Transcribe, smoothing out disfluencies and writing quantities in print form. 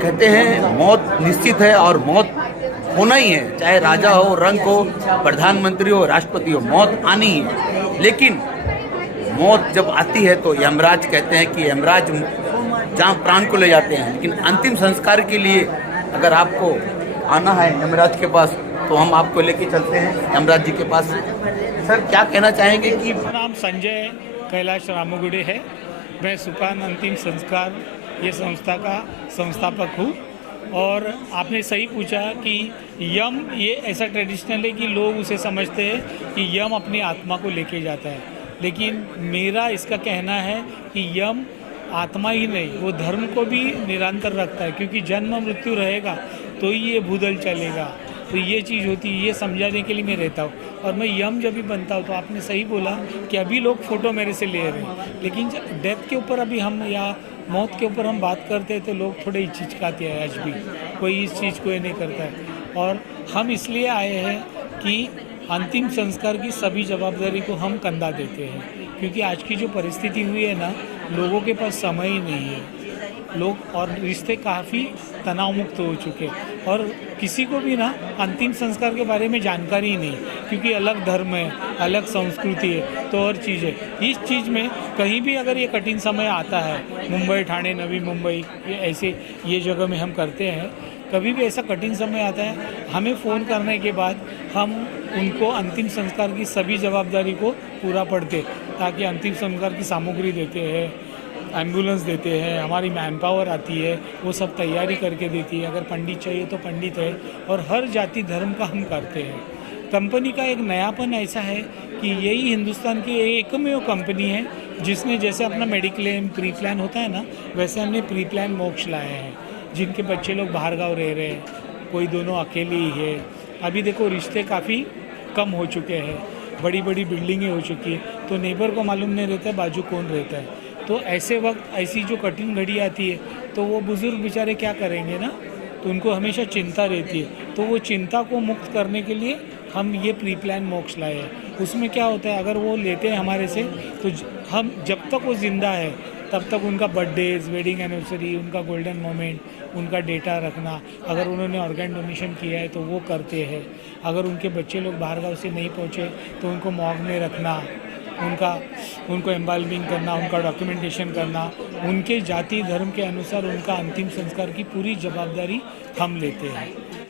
कहते हैं मौत निश्चित है और मौत होना ही है, चाहे राजा हो, रंक हो, प्रधानमंत्री हो, राष्ट्रपति हो, मौत आनी ही है। लेकिन मौत जब आती है तो यमराज कहते हैं कि यमराज जहाँ प्राण को ले जाते हैं, लेकिन अंतिम संस्कार के लिए अगर आपको आना है यमराज के पास तो हम आपको लेके चलते हैं यमराज जी के पास। सर क्या कहना चाहेंगे कि मेरा नाम संजय कैलाश रामगुड़े है। मैं सुकान अंतिम संस्कार ये संस्था का संस्थापक हूँ। और आपने सही पूछा कि यम ये ऐसा ट्रेडिशनल है कि लोग उसे समझते हैं कि यम अपनी आत्मा को लेके जाता है, लेकिन मेरा इसका कहना है कि यम आत्मा ही नहीं, वो धर्म को भी निरंतर रखता है, क्योंकि जन्म मृत्यु रहेगा तो ही ये भूदल चलेगा। तो ये चीज़ होती है, ये समझाने के लिए मैं रहता हूँ। और मैं यम जब भी बनता हूँ तो आपने सही बोला कि अभी लोग फ़ोटो मेरे से ले रहे हैं, लेकिन डेथ के ऊपर अभी हम या मौत के ऊपर हम बात करते हैं तो लोग थोड़े हिचकिचाते हैं। आज भी कोई इस चीज़ को ये नहीं करता है। और हम इसलिए आए हैं कि अंतिम संस्कार की सभी जवाबदारी को हम कंधा देते हैं, क्योंकि आज की जो परिस्थिति हुई है ना, लोगों के पास समय ही नहीं है। लोग और रिश्ते काफ़ी तनाव मुक्त हो चुके हैं और किसी को भी ना अंतिम संस्कार के बारे में जानकारी ही नहीं, क्योंकि अलग धर्म है, अलग संस्कृति है, तो और चीज़ है। इस चीज़ में कहीं भी अगर ये कठिन समय आता है, मुंबई, ठाणे, नवी मुंबई, ये ऐसे ये जगह में हम करते हैं, कभी भी ऐसा कठिन समय आता है, हमें फ़ोन करने के बाद हम उनको अंतिम संस्कार की सभी जवाबदारी को पूरा पड़ते, ताकि अंतिम संस्कार की सामग्री देते हैं, एम्बुलेंस देते हैं, हमारी मैन पावर आती है, वो सब तैयारी करके देती है। अगर पंडित चाहिए तो पंडित है, और हर जाति धर्म का हम करते हैं। कंपनी का एक नयापन ऐसा है कि यही हिंदुस्तान की एकमेव कंपनी है जिसने, जैसे अपना मेडिक्लेम प्री प्लान होता है ना, वैसे हमने प्री प्लान मोक्ष लाए हैं। जिनके बच्चे लोग बाहर गाँव रह रहे हैं, कोई दोनों अकेले ही है। अभी देखो रिश्ते काफ़ी कम हो चुके हैं, बड़ी बड़ी बिल्डिंगें हो चुकी है, तो नेबर को मालूम नहीं रहता है बाजू कौन रहता है। तो ऐसे वक्त ऐसी जो कठिन घड़ी आती है तो वो बुज़ुर्ग बेचारे क्या करेंगे ना, तो उनको हमेशा चिंता रहती है। तो वो चिंता को मुक्त करने के लिए हम ये प्री प्लान मोक्ष लाए हैं। उसमें क्या होता है, अगर वो लेते हैं हमारे से तो हम जब तक वो ज़िंदा है तब तक उनका बर्थडेज, वेडिंग एनिवर्सरी, उनका गोल्डन मोमेंट, उनका डेटा रखना, अगर उन्होंने ऑर्गन डोनेशन किया है तो वो करते हैं। अगर उनके बच्चे लोग बाहर गाँव से नहीं पहुँचे तो उनको मॉर्ग में रखना, उनको एम्बाल्मिंग करना, उनका डॉक्यूमेंटेशन करना, उनके जाति धर्म के अनुसार उनका अंतिम संस्कार की पूरी जवाबदारी हम लेते हैं।